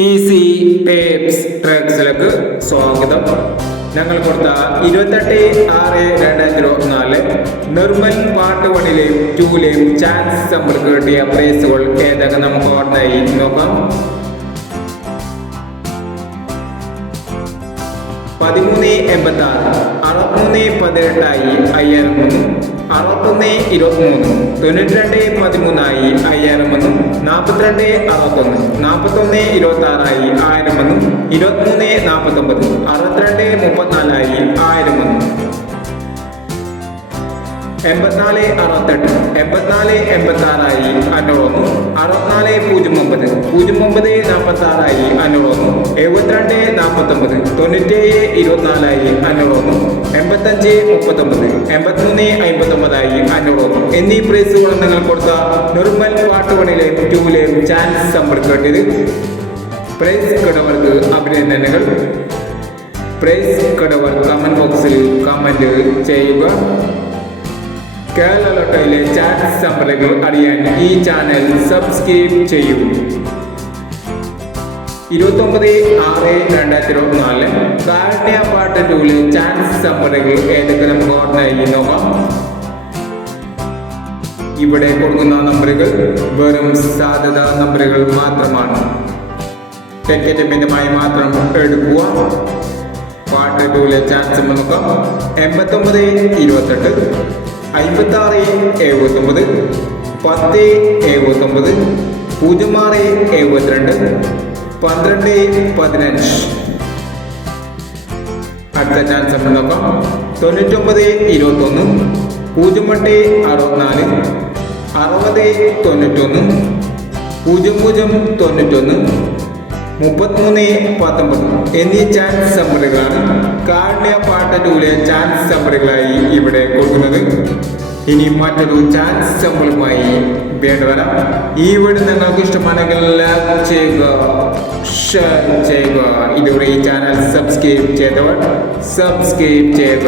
Easy tapes ട്രാക്സിലേക്ക് സ്വാഗതം. ഞങ്ങൾ കൊടുത്ത 28/6/2024 നിർമ്മൽ പാർട്ട് 1ലെയും 2ലെയും ചാൻസ് നമ്മൾക്ക് കിട്ടിയ പ്രൈസുകൾ ഏതൊക്കെ നമുക്ക് ഓർമ്മയായി നോക്കാം. 1386, 6318 5000, 6123, 9213 5000, 4261, 4126 1000, 2349, 6234 1000, 8468, 8486 501, 6409, 0946 501, 7249, 9724 501, 8539, 8359 501 എന്നീ പ്രൈസുകൾ നിങ്ങൾ കൊടുത്ത നിർമ്മൽ പാർട്ട് 1ലെയും 2ലെയും ചാൻസ് സമ്പർക്കത്തിൽ പ്രൈസ് കിടവർക്ക് അഭിനന്ദനങ്ങൾ. പ്രൈസ് കിടവർ കമന്റ് ബോക്സിൽ കമന്റ് ചെയ്യുക. കേരള ലോട്ടറിയിലെ ചാൻസ് നമ്പറുകൾ അറിയാൻ ഈ ചാനൽ സബ്സ്ക്രൈബ് ചെയ്യൂ. 29/6/2024 കാരുണ്യ പാർട്ട് 2ലെ ചാൻസ് നമ്പറുകൾ ഏതൊക്കെ നമുക്ക് ഓർമ്മയായി നോക്കാം. ഇവിടെ കൊടുക്കുന്ന നമ്പറുകൾ വെറും സാധ്യത നമ്പറുകൾ മാത്രമാണ്. ടിക്കറ്റ് മിതമായി മാത്രം എടുക്കുക. പാർട്ട് 2ലെ ചാൻസ് നോക്കാം. 8928, 5679, 1079, 0672, 1215. അടുത്ത ചാൻസ് നമ്മൾ നോക്കാം. 9921, 0864, 6091, 0091, 3319 എന്നീ ചാൻസ് നമ്പറുകളാണ് കാരുണ്യ പാർട്ട് 2ലെ ചാൻസ് നമ്പറുകളായി ഇവിടെ കൊടുക്കുന്നത്. ഇനി മറ്റൊരു ചാൻസ് നമ്പറുമായി വീണ്ടും വരാം. ഈ വീഡിയോ നിങ്ങൾക്ക് ഇഷ്ടമാണെങ്കിൽ ലൈക്ക് ചെയ്യുക, ഷെയർ ചെയ്യുക. ഇതുവരെ ഈ ചാനൽ സബ്സ്ക്രൈബ് ചെയ്തവർ സബ്സ്ക്രൈബ് ചെയ്യുക.